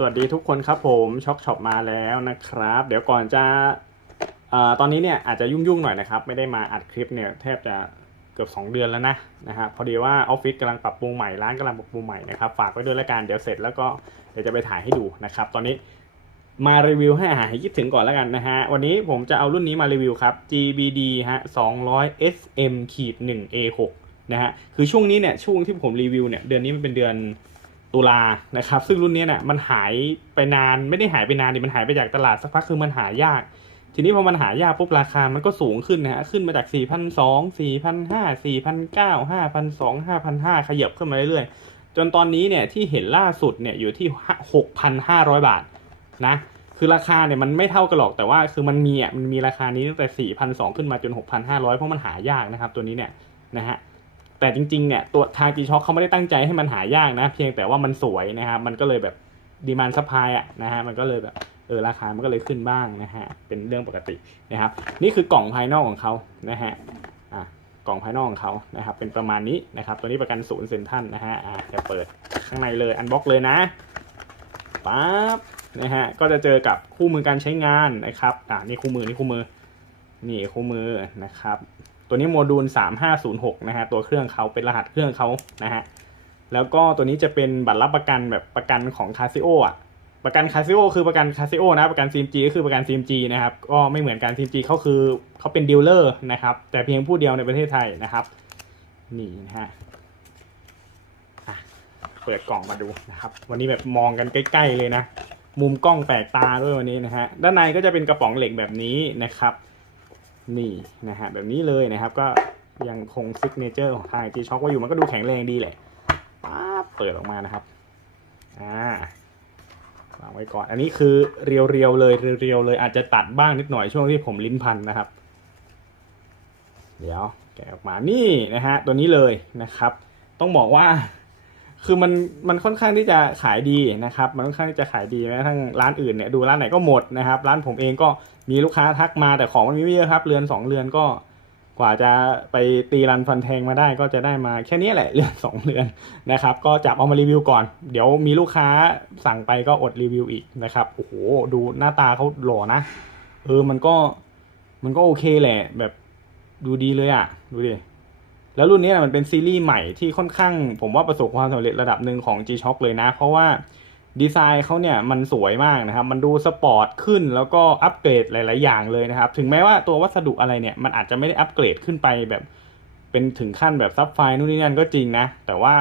สวัสดีทุกคนครับผมช็อกช็อปมาแล้วนะครับ เดี๋ยวก่อนจะอตอนนี้เนี่ยอาจจะยุ่งๆหน่อยนะครับ ไม่ได้มาอัดคลิปเนี่ยแทบจะเกือบ 2 เดือนแล้วนะนะฮะพอดีว่าออฟฟิศกำลังปรับปรุงใหม่ร้านกำลังปรับปรุงใหม่นะครับฝากไว้ด้วยล้วกันเดี๋ยวเสร็จแล้วก็เดี๋ยวจะไปถ่ายให้ดูนะครับ ตอนนี้มารีวิวให้อาหารให้คิดถึงก่อนแล้วกันนะฮะวันนี้ผมจะเอารุ่นนี้มารีวิวครับ GBD ฮะ200 SM ขีด1 A6 นะฮะคือช่วงนี้เนี่ยช่วงที่ผมรีวิวเนี่ยเดือนนี้มันเป็นเดือน ตุลานะครับ ซึ่งรุ่นนี้เนี่ยมันหายไปนานไม่ได้หายไปนานดิมันหายไปจากตลาดสักพักคือมันหายาก ทีนี้พอมันหายากปุ๊บราคามันก็สูงขึ้นนะฮะขึ้นมาจาก 4 2 0 0 4 5 0 0 4 9 0 0 5,200 5,500ขยับขึ้นมาเรื่อยๆ จนตอนนี้เนี่ยที่เห็นล่าสุดเนี่ยอยู่ที่ 6,500 บาทนะคือราคาเนี่ยมันไม่เท่ากันหรอกแต่ว่าคือมันมีอะมันมีราคานี้ตั้งแต่ 4,200 ขึ้นมาจน 6,500 เพราะมันหายากนะครับตัวนี้เนี่ยนะฮะ แต่จริงๆเนี่ยตัวทาง G Shock เขาไม่ได้ตั้งใจให้มันหายากนะ เพียงแต่ว่ามันสวยนะครับมันก็เลยแบบดีมานซัพพลายอะนะฮะมันก็เลยแบบเออราคามันก็เลยขึ้นบ้างนะฮะเป็นเรื่องปกตินะครับ นี่คือกล่องภายนอกของเขานะฮะอะกล่องภายนอกของเขานะครับ เป็นประมาณนี้นะครับ ตัวนี้ประกันศูนย์เซ็นทรัลนะฮะอะจะเปิดข้างในเลยอันบ็อกเลยนะปั๊บนะฮะก็จะเจอกับคู่มือการใช้งานนะครับอะนี่คู่มือนี่คู่มือนี่คู่มือนะครับ ตัวนี้โมดูล 3506 นะฮะ ตัวเครื่องเขาเป็นรหัสเครื่องเขานะฮะ แล้วก็ตัวนี้จะเป็นบัตรรับประกันแบบประกันของคาซิโออะ ประกันคาซิโอคือประกันคาซิโอนะ ประกัน CMG ก็คือประกัน CMG นะครับ ก็ไม่เหมือนกัน CMG เขาคือเขาเป็นดีลเลอร์นะครับ แต่เพียงผู้เดียวในประเทศไทยนะครับ นี่นะฮะอะเปิดกล่องมาดูนะครับ วันนี้แบบมองกันใกล้ ๆ เลยนะ มุมกล้องแปลกตาด้วยวันนี้นะฮะ ด้านในก็จะเป็นกระป๋องเหล็กแบบนี้นะครับ นี่นะฮะแบบนี้เลยนะครับก็ยังคงซิกเนเจอร์ของทางจีช็อคไว้อยู่มันก็ดูแข็งแรงดีแหละป๊าเปิดออกมานะครับอ่าวางไว้ก่อน อันนี้คือเรียวๆเลยเรียวๆเลยอาจจะตัดบ้างนิดหน่อยช่วงที่ผมลิ้นพันนะครับ เดี๋ยวแกะออกมานี่นะฮะตัวนี้เลยนะครับ ต้องบอกว่า คือมันมันค่อนข้างที่จะขายดีนะครับ มันค่อนข้างที่จะขายดีแม้กระทั่งร้านอื่นเนี่ยดูร้านไหนก็หมดนะครับ ร้านผมเองก็มีลูกค้าทักมาแต่ของมันไม่เยอะครับ เรือนสองเรือนก็กว่าจะไปตีรันฟันแทงมาได้ก็จะได้มาแค่นี้แหละเรือนสองเรือนนะครับ ก็จับเอามารีวิวก่อน เดี๋ยวมีลูกค้าสั่งไปก็อดรีวิวอีกนะครับโอ้โหดูหน้าตาเขาหล่อนะเออมันก็มันก็โอเคแหละแบบดูดีเลยอะ ดูดิ แล้วรุ่นนี้นะมันเป็นซีรีส์ใหม่ที่ค่อนข้าง ผมว่าประสบความสำเร็จระดับหนึ่งของ G-Shock เลยนะ เพราะว่าดีไซน์เขาเนี่ยมันสวยมากนะครับ มันดูสปอร์ตขึ้นแล้วก็อัปเกรดหลาย ๆ อย่างเลยนะครับ ถึงแม้ว่าตัววัสดุอะไรเนี่ยมันอาจจะไม่ได้อัปเกรดขึ้นไปแบบเป็นถึงขั้นแบบซับไฟนู่นนี่นั่นก็จริงนะ แต่ว่า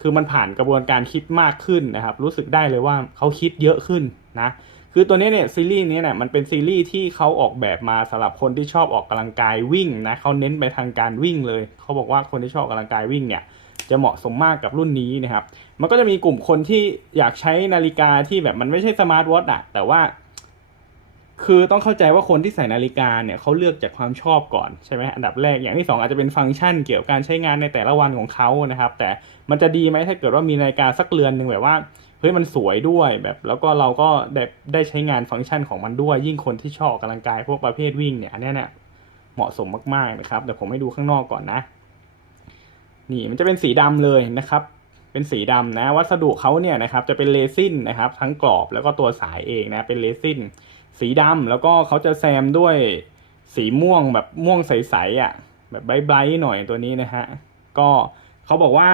คือมันผ่านกระบวนการคิดมากขึ้นนะครับ รู้สึกได้เลยว่าเขาคิดเยอะขึ้นนะ คือตัวนี้เนี่ยซีรีส์นี้เนี่ยมันเป็นซีรีส์ที่เขาออกแบบมาสำหรับคนที่ชอบออกกำลังกายวิ่งนะเขาเน้นไปทางการวิ่งเลยเขาบอกว่าคนที่ชอบออกกำลังกายวิ่งเนี่ยจะเหมาะสมมากกับรุ่นนี้นะครับ มันก็จะมีกลุ่มคนที่อยากใช้นาฬิกาที่แบบมันไม่ใช่สมาร์ทวอทอะแต่ว่า คือต้องเข้าใจว่าคนที่ใส่นาฬิกาเนี่ยเขาเลือกจากความชอบก่อนใช่ไหมอันดับแรกอย่างที่สองอาจจะเป็นฟังก์ชันเกี่ยวกับการใช้งานในแต่ละวันของเขานะครับ แต่มันจะดีไหมถ้าเกิดว่ามีนาฬิกาสักเรือนหนึ่งแบบว่า เฮ้ยมันสวยด้วยแบบ แล้วก็เราก็ได้ได้ใช้งานฟังก์ชันของมันด้วย ยิ่งคนที่ชอบออกกำลังกายพวกประเภทวิ่งเนี่ยอันนี้เนี่ยเหมาะสมมากๆนะครับเดี๋ยวผมให้ดูข้างนอกก่อนนะ นี่มันจะเป็นสีดำเลยนะครับ เป็นสีดำนะ วัสดุเขาเนี่ยนะครับจะเป็นเรซินนะครับ ทั้งกรอบแล้วก็ตัวสายเองนะเป็นเรซินสีดำแล้วก็เขาจะแซมด้วยสีม่วงแบบม่วงใสๆอะ แบบไบรท์ๆหน่อยตัวนี้นะฮะก็เขาบอกว่า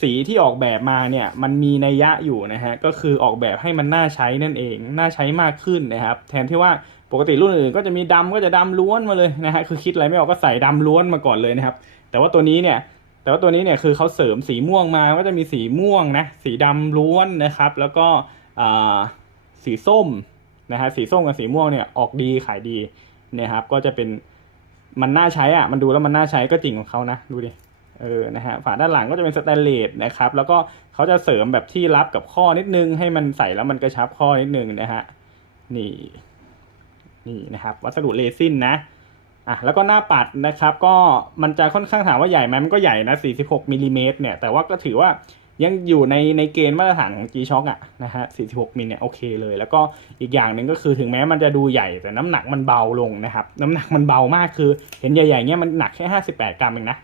สีที่ออกแบบมาเนี่ยมันมีนัยยะอยู่นะฮะก็คือออกแบบให้มันน่าใช้นั่นเองน่าใช้มากขึ้นนะครับ แทนที่ว่าปกติรุ่นอื่นก็จะมีดำก็จะดำล้วนมาเลยนะฮะคือคิดอะไรไม่ออกก็ใส่ดำล้วนมาก่อนเลยนะครับ แต่ว่าตัวนี้เนี่ยแต่ว่าตัวนี้เนี่ยคือเขาเสริมสีม่วงมาก็จะมีสีม่วงนะสีดำล้วนนะครับ แล้วก็สีส้มนะฮะสีส้มกับสีม่วงเนี่ยออกดีขายดีนะครับ ก็จะเป็นมันน่าใช้อะมันดูแล้วมันน่าใช้ก็จริงของเขานะดูดิ เออนะฮะฝาด้านหลังก็จะเป็นสแตนเลสนะครับแล้วก็เขาจะเสริมแบบที่รับกับข้อนิดนึง ให้มันใส่แล้วมันกระชับข้อนิดนึงนะฮะนี่นี่นะครับวัสดุเรซินนะอะแล้วก็หน้าปัดนะครับ ก็มันจะค่อนข้างถามว่าใหญ่ไหมมันก็ใหญ่นะ 46มิลลิเมตรเนี่ยแต่ว่าก็ถือว่ายังอยู่ในในเกณฑ์มาตรฐานของ G-Shock อะนะฮะ 46มิลเนี่ยโอเคเลย แล้วก็อีกอย่างหนึ่งก็คือถึงแม้มันจะดูใหญ่แต่น้ำหนักมันเบาลงนะครับ น้ำหนักมันเบามากคือ เห็นใหญ่ๆเงี้ยมันหนักแค่ 58 กรัมเองนะ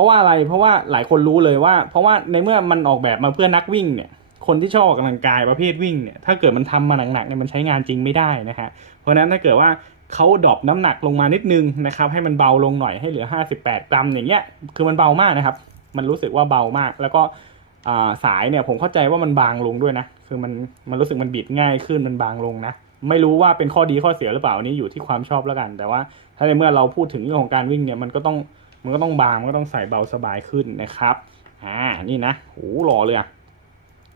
ราะว่าอะไรเพราะว่าหลายคนรู้เลยว่า เพราะว่าในเมื่อมันออกแบบมาเพื่อนักวิ่งเนี่ยคนที่ชอบออกกำลังกายประเภทวิ่งเนี่ยถ้าเกิดมันทำมาหนักๆเนี่ยมันใช้งานจริงไม่ได้นะฮะเพราะนั้นถ้าเกิดว่าเขาดรอปน้ำหนักลงมานิดนึงนะครับให้มันเบาลงหน่อยให้เหลือ 58 กรัมอย่างเงี้ยคือมันเบามากนะครับ มันรู้สึกว่าเบามาก แล้วก็สายเนี่ยผมเข้าใจว่ามันบางลงด้วยนะคือมันมันรู้สึกมันบิดง่ายขึ้นมันบางลงนะไม่รู้ว่าเป็นข้อดีข้อเสียหรือเปล่าอันนี้อยู่ที่ความชอบแล้วกัน แต่ว่าถ้าในเมื่อเราพูดถึงเรื่องของการวิ่งเนี่ยมันก็ต้อง มันก็ต้องบางมันก็ต้องใส่เบาสบายขึ้นนะครับอ่านี่นะโหหล่อเลยอะ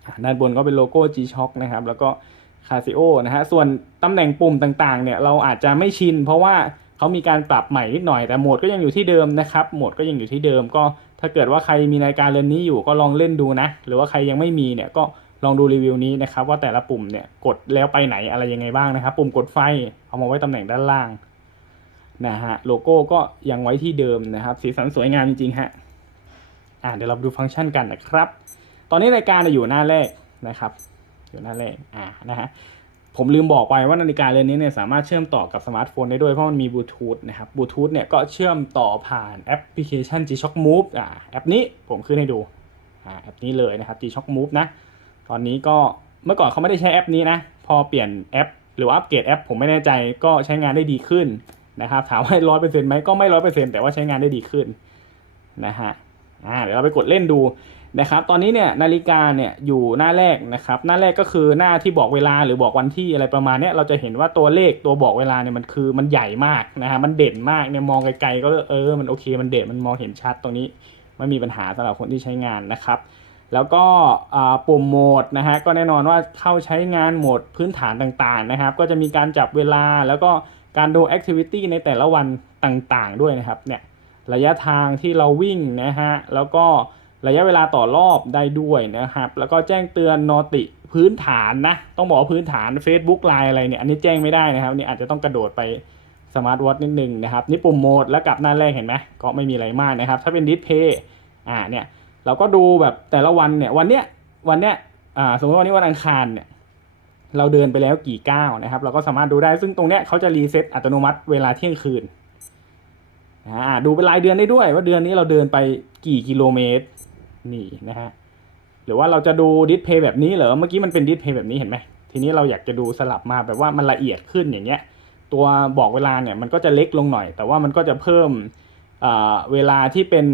อะด้านบนก็เป็นโลโก้ G-Shock นะครับ แล้วก็ Casio นะฮะส่วนตำแหน่งปุ่มต่างๆ เนี่ยเราอาจจะไม่ชิน เพราะว่าเขามีการปรับใหม่นิดหน่อยแต่โหมดก็ยังอยู่ที่เดิมนะครับโหมดก็ยังอยู่ที่เดิมก็ถ้าเกิดว่าใครมีนาฬิกาเรือนนี้อยู่ก็ลองเล่นดูนะ หรือว่าใครยังไม่มีเนี่ยก็ลองดูรีวิวนี้นะครับว่าแต่ละปุ่มเนี่ยกดแล้วไปไหนอะไรยังไงบ้างนะครับ ปุ่มกดไฟเอามาไว้ตำแหน่งด้านล่าง นะฮะโลโก้ก็ยังไว้ที่เดิมนะครับสีสันสวยงามจริงๆฮะอ่าเดี๋ยวเราดูฟังก์ชันกันนะครับ ตอนนี้รายการอยู่หน้าแรกนะครับ อยู่หน้าแรกอ่านะฮะผมลืมบอกไปว่านาฬิกาเรือนนี้เนี่ยสามารถเชื่อมต่อกับสมาร์ทโฟนได้ด้วยเพราะมันมีบลูทูธนะครับบลูทูธเนี่ยก็เชื่อมต่อผ่านแอปพลิเคชัน G-Shock Move อ่าแอปนี้ผมขึ้นให้ดูอ่าแอปนี้เลยนะครับ G-Shock Move นะตอนนี้ก็เมื่อก่อนเขาไม่ได้ใช้แอปนี้นะ พอเปลี่ยนแอป หรืออัปเกรดแอปผมไม่แน่ใจก็ใช้งานได้ดีขึ้น นะครับถามว่าร้อยเปอร์เซ็นต์ไหมก็ไม่ร้อยเปอร์เซ็นต์แต่ว่าใช้งานได้ดีขึ้นนะฮะอ่าเดี๋ยวเราไปกดเล่นดูนะครับ ตอนนี้เนี่ยนาฬิกาเนี่ยอยู่หน้าแรกนะครับ หน้าแรกก็คือหน้าที่บอกเวลาหรือบอกวันที่อะไรประมาณนี้เราจะเห็นว่าตัวเลขตัวบอกเวลาเนี่ยมันคือมันใหญ่มากนะฮะมันเด่นมากเนี่ยมองไกลๆก็เออมันโอเคมันเด่นมันมองเห็นชัดตรงนี้ไม่มีปัญหาสำหรับคนที่ใช้งานนะครับ แล้วก็ปุ่มโหมดนะฮะก็แน่นอนว่าเข้าใช้งานโหมดพื้นฐานต่างๆนะครับ ก็จะมีการจับเวลาแล้วก็ การดูแอคทิวิตี้ในแต่ละวันต่างๆ ด้วยนะครับเนี่ยระยะทางที่เราวิ่งนะฮะแล้วก็ระยะเวลาต่อรอบได้ด้วยนะครับ แล้วก็แจ้งเตือนนอติพื้นฐานนะต้องบอกว่าพื้นฐาน Facebook ไลน์อะไรเนี่ยอันนี้แจ้งไม่ได้นะครับนี่อาจจะต้องกระโดดไปสมาร์ทวอทนิดนึงนะครับนี่ปุ่มโหมดแล้วกลับหน้าแรกเห็นไหมก็ไม่มีอะไรมากนะครับ ถ้าเป็นดิสเพย์อ่าเนี่ยเราก็ดูแบบแต่ละวันเนี่ยวันเนี้ยวันเนี้ยอ่าสมมติวันนี้วันอังคารเนี่ย เราเดินไปแล้วกี่ก้าวนะครับ เราก็สามารถดูได้ซึ่งตรงเนี้ยเขาจะรีเซ็ตอัตโนมัติเวลาเที่ยงคืนอ่าดูเป็นรายเดือนได้ด้วย ว่าเดือนนี้เราเดินไปกี่กิโลเมตรนี่นะฮะหรือว่าเราจะดูดิสเพย์แบบนี้เหรอเมื่อกี้มันเป็นดิสเพย์แบบนี้เห็นไหมทีนี้เราอยากจะดูสลับมาแบบว่ามันละเอียดขึ้นอย่างเงี้ย ตัวบอกเวลาเนี่ยมันก็จะเล็กลงหน่อย แต่ว่ามันก็จะเพิ่มเวลาที่เป็น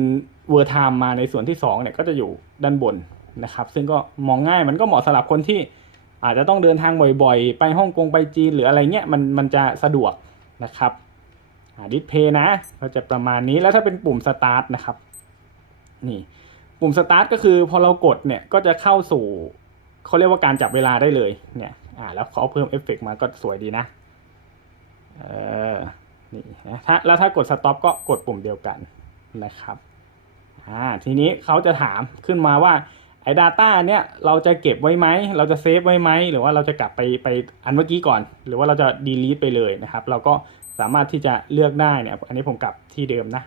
เวอร์ไทม์มาในส่วนที่2เนี่ยก็จะอยู่ด้านบนนะครับ ซึ่งก็มองง่ายมันก็เหมาะสำหรับคนที่ อาจจะต้องเดินทางบ่อยๆ ไปฮ่องกงไปจีนหรืออะไรเงี้ยมันมันจะสะดวกนะครับดิสเพย์นะก็จะประมาณนี้แล้วถ้าเป็นปุ่มสตาร์ทนะครับนี่ปุ่มสตาร์ทก็คือพอเรากดเนี่ยก็จะเข้าสู่เขาเรียกว่าการจับเวลาได้เลยเนี่ยอ่าแล้วเขาเพิ่มเอฟเฟกต์มาก็สวยดีนะเออนี่นะถ้าแล้วถ้ากดสต็อปก็กดปุ่มเดียวกันนะครับอ่าทีนี้เขาจะถามขึ้นมาว่า ไอ้ Data เนี่ยเราจะเก็บไว้ไหม เราจะเซฟไว้ไหม หรือว่าเราจะกลับไปไปอันเมื่อกี้ก่อน หรือว่าเราจะ delete ไปเลยนะครับ เราก็สามารถที่จะเลือกได้เนี่ย อันนี้ผมกลับที่เดิมนะ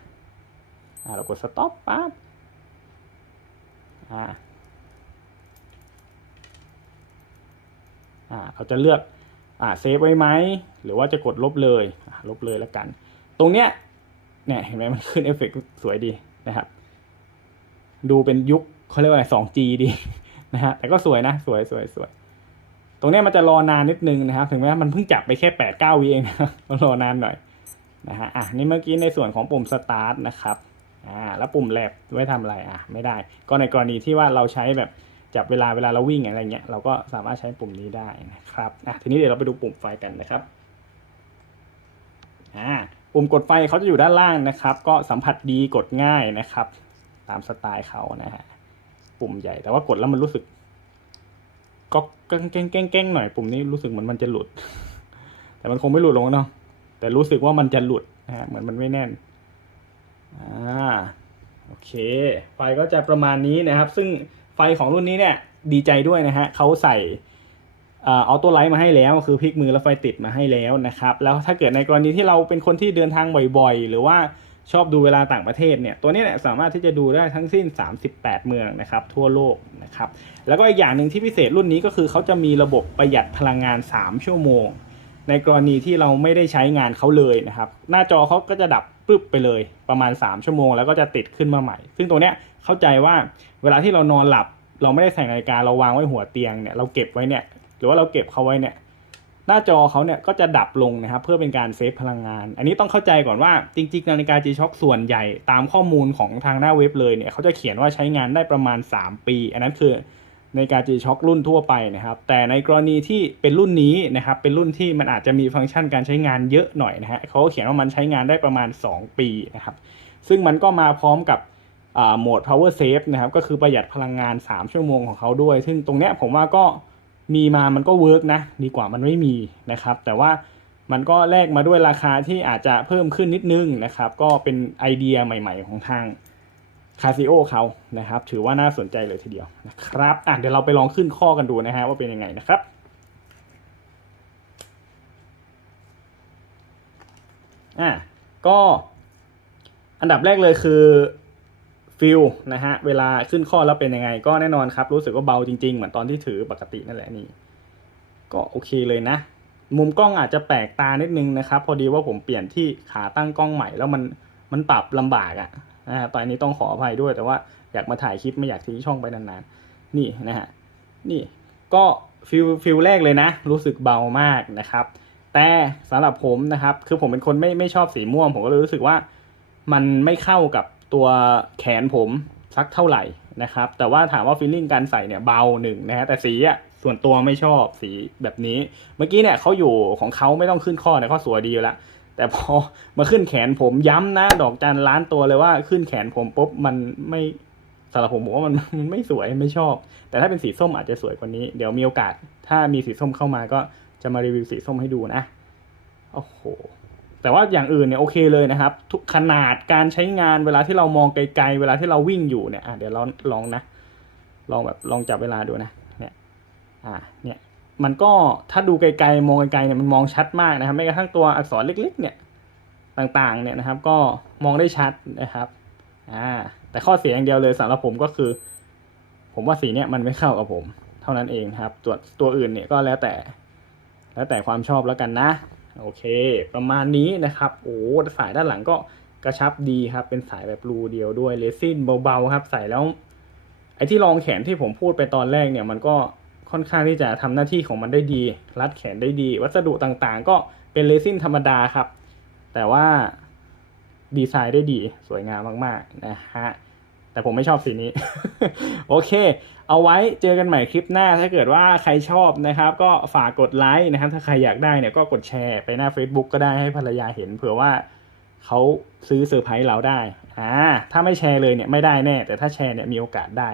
อ่าเรากด stop ปั๊บ อ่า อ่า เราจะเลือก อ่า เซฟไว้ไหม หรือว่าจะกดลบเลย อ่า ลบเลยแล้วกัน ตรงเนี้ย เนี่ย เห็นไหมมันขึ้นเอฟเฟกต์สวยดีนะครับ ดูเป็นยุค เขาเรียกว่าอะไร 2G ดีนะฮะ แต่ก็สวยนะ สวยสวยสวย ตรงนี้มันจะรอนานนิดนึงนะครับ ถึงแม้มันเพิ่งจับไปแค่แปดเก้าวิเองนะมันรอนานหน่อยนะฮะ อะ นี่เมื่อกี้ในส่วนของปุ่ม start นะครับ อ่า แล้วปุ่มแลบไว้ทำอะไร อะ ไม่ได้ ก็ในกรณีที่ว่าเราใช้แบบจับเวลาเวลาเราวิ่งอะไรเงี้ย เราก็สามารถใช้ปุ่มนี้ได้นะครับ อะ ทีนี้เดี๋ยวเราไปดูปุ่มไฟกันนะครับ อ่า ปุ่มกดไฟเขาจะอยู่ด้านล่างนะครับ ก็สัมผัสดีกดง่ายนะครับ ตามสไตล์เขานะฮะ ปุ่มใหญ่ แต่ว่ากดแล้วมันรู้สึกก็แก้งแก้งแก้งแก้งหน่อยปุ่มนี้รู้สึกเหมือนมันจะหลุด แต่มันคงไม่หลุดลงเนาะแต่รู้สึกว่ามันจะหลุดนะฮะเหมือนมันไม่แน่นอ่าโอเค ไฟก็จะประมาณนี้นะครับ ซึ่งไฟของรุ่นนี้เนี่ยดีใจด้วยนะฮะเขาใส่ออโต้ไลท์มาให้แล้ว คือพลิกมือแล้วไฟติดมาให้แล้วนะครับ แล้วถ้าเกิดในกรณีที่เราเป็นคนที่เดินทางบ่อยๆ หรือว่า ชอบดูเวลาต่างประเทศเนี่ยตัวนี้เนี่ยสามารถที่จะดูได้ทั้งสิ้น 38 เมืองนะครับทั่วโลกนะครับแล้วก็อีกอย่างหนึ่งที่พิเศษรุ่นนี้ก็คือเขาจะมีระบบประหยัดพลังงาน 3 ชั่วโมง ในกรณีที่เราไม่ได้ใช้งานเขาเลยนะครับหน้าจอเขาก็จะดับปึ๊บไปเลยประมาณ 3 ชั่วโมง แล้วก็จะติดขึ้นมาใหม่ ซึ่งตัวเนี้ยเข้าใจว่าเวลาที่เรานอนหลับ เราไม่ได้ใส่นาฬิกาเราวางไว้หัวเตียงเนี่ยเราเก็บไว้เนี่ยหรือว่าเราเก็บเขาไว้เนี่ย หน้าจอเขาเนี่ยก็จะดับลงนะครับเพื่อเป็นการเซฟพลังงาน อันนี้ต้องเข้าใจก่อนว่าจริงๆ นาฬิกา G-Shock ส่วนใหญ่ตามข้อมูลของทางหน้าเว็บเลยเนี่ยเขาจะเขียนว่าใช้งานได้ประมาณ 3 ปี อันนั้นคือนาฬิกา G-Shock รุ่นทั่วไปนะครับ แต่ในกรณีที่เป็นรุ่นนี้นะครับเป็นรุ่นที่มันอาจจะมีฟังก์ชันการใช้งานเยอะหน่อยนะฮะเขาก็เขียนว่ามันใช้งานได้ประมาณ 2 ปีนะครับซึ่งมันก็มาพร้อมกับโหมด power save นะครับก็คือประหยัดพลังงาน 3 ชั่วโมงของเขาด้วย ซึ่งตรงเนี้ยผมว่าก็ มีมามันก็เวิร์กนะ ดีกว่ามันไม่มีนะครับ แต่ว่ามันก็แลกมาด้วยราคาที่อาจจะเพิ่มขึ้นนิดนึงนะครับ ก็เป็นไอเดียใหม่ๆของทางคาซิโอเขานะครับ ถือว่าน่าสนใจเลยทีเดียวนะครับอะเดี๋ยวเราไปลองขึ้นข้อกันดูนะฮะว่าเป็นยังไงนะครับอะก็อันดับแรกเลยคือ ฟิลนะฮะเวลาขึ้นข้อแล้วเป็นยังไง ก็แน่นอนครับ รู้สึกว่าเบาจริงๆ เหมือนตอนที่ถือปกตินั่นแหละนี่ ก็โอเคเลยนะ มุมกล้องอาจจะแปลกตานิดนึงนะครับ พอดีว่าผมเปลี่ยนที่ขาตั้งกล้องใหม่แล้วมันมันปรับลำบากอะ่ะนะฮะตอนนี้ต้องขออภัยด้วย แต่ว่าอยากมาถ่ายคลิปไม่อยากทิ้งช่องไปนานๆ นี่นะฮะนี่ก็ฟิลฟิลแรกเลยนะ รู้สึกเบามากนะครับ แต่สำหรับผมนะครับ คือผมเป็นคนไม่ไม่ชอบสีม่วง ผมก็เลยรู้สึกว่ามันไม่เข้ากับ ตัวแขนผมสักเท่าไหร่นะครับ แต่ว่าถามว่าฟีลลิ่งการใส่เนี่ยเบาหนึ่งนะฮะแต่สีอะส่วนตัวไม่ชอบสีแบบนี้ เมื่อกี้เนี่ยเขาอยู่ของเขาไม่ต้องขึ้นข้อเนี่ยเขาสวยดีอยู่แล้วแต่พอมาขึ้นแขนผมย้ำนะดอกจันล้านตัวเลยว่าขึ้นแขนผมปุ๊บมันไม่สำหรับผมผมว่ามันมันไม่สวยไม่ชอบ แต่ถ้าเป็นสีส้มอาจจะสวยกว่านี้ เดี๋ยวมีโอกาส ถ้ามีสีส้มเข้ามาก็จะมารีวิวสีส้มให้ดูนะโอ้โห แต่ว่าอย่างอื่นเนี่ยโอเคเลยนะครับ ทุกขนาดการใช้งานเวลาที่เรามองไกลๆ เวลาที่เราวิ่งอยู่เนี่ยอะเดี๋ยวเราลองนะ ลองแบบลองจับเวลาดูนะเนี่ยอ่าเนี่ยมันก็ถ้าดูไกลๆมองไกลๆเนี่ยมันมองชัดมากนะครับไม่กระทั่งตัวอักษรเล็ก ๆ เนี่ยต่างๆเนี่ยนะครับ ก็มองได้ชัดนะครับอ่าแต่ข้อเสียอย่างเดียวเลยสำหรับผมก็คือ ผมว่าสีเนี่ยมันไม่เข้ากับผม เท่านั้นเองครับ ตัวตัวอื่นเนี่ยก็แล้วแต่ แล้วแต่ความชอบแล้วกันนะ โอเค ประมาณนี้นะครับ โอ้สายด้านหลังก็กระชับดีครับ เป็นสายแบบรูเดียวด้วยเลซินเบาๆครับ ใส่แล้ว ไอ้ที่รองแขนที่ผมพูดไปตอนแรกเนี่ยมันก็ค่อนข้างที่จะทำหน้าที่ของมันได้ดี รัดแขนได้ดี วัสดุต่างๆ ก็เป็นเลซินธรรมดาครับ แต่ว่าดีไซน์ได้ดีสวยงามมากๆนะฮะ แต่ผมไม่ชอบสีนี้ โอเค เอาไว้เจอกันใหม่คลิปหน้า ถ้าเกิดว่าใครชอบนะครับ ก็ฝากกดไลค์นะครับ ถ้าใครอยากได้เนี่ยก็กดแชร์ไปหน้า Facebook ก็ได้ให้ภรรยาเห็น เผื่อว่าเขาซื้อเซอร์ไพรส์เราได้อ่าถ้าไม่แชร์เลยเนี่ยไม่ได้แน่ แต่ถ้าแชร์เนี่ยมีโอกาสได้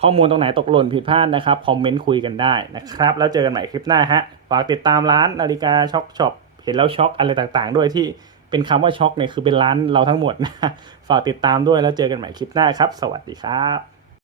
ข้อมูลตรงไหนตกหล่นผิดพลาดนะครับคอมเมนต์คุยกันได้นะครับ แล้วเจอกันใหม่คลิปหน้าฮะฝากติดตามร้านนาฬิกาช็อคช็อปเห็นแล้วช็อกอะไรต่างๆ ด้วยที่ เป็นคำว่าช็อกเนี่ยคือเป็นร้านเราทั้งหมดนะฝากติดตามด้วยแล้วเจอกันใหม่คลิปหน้าครับ สวัสดีครับ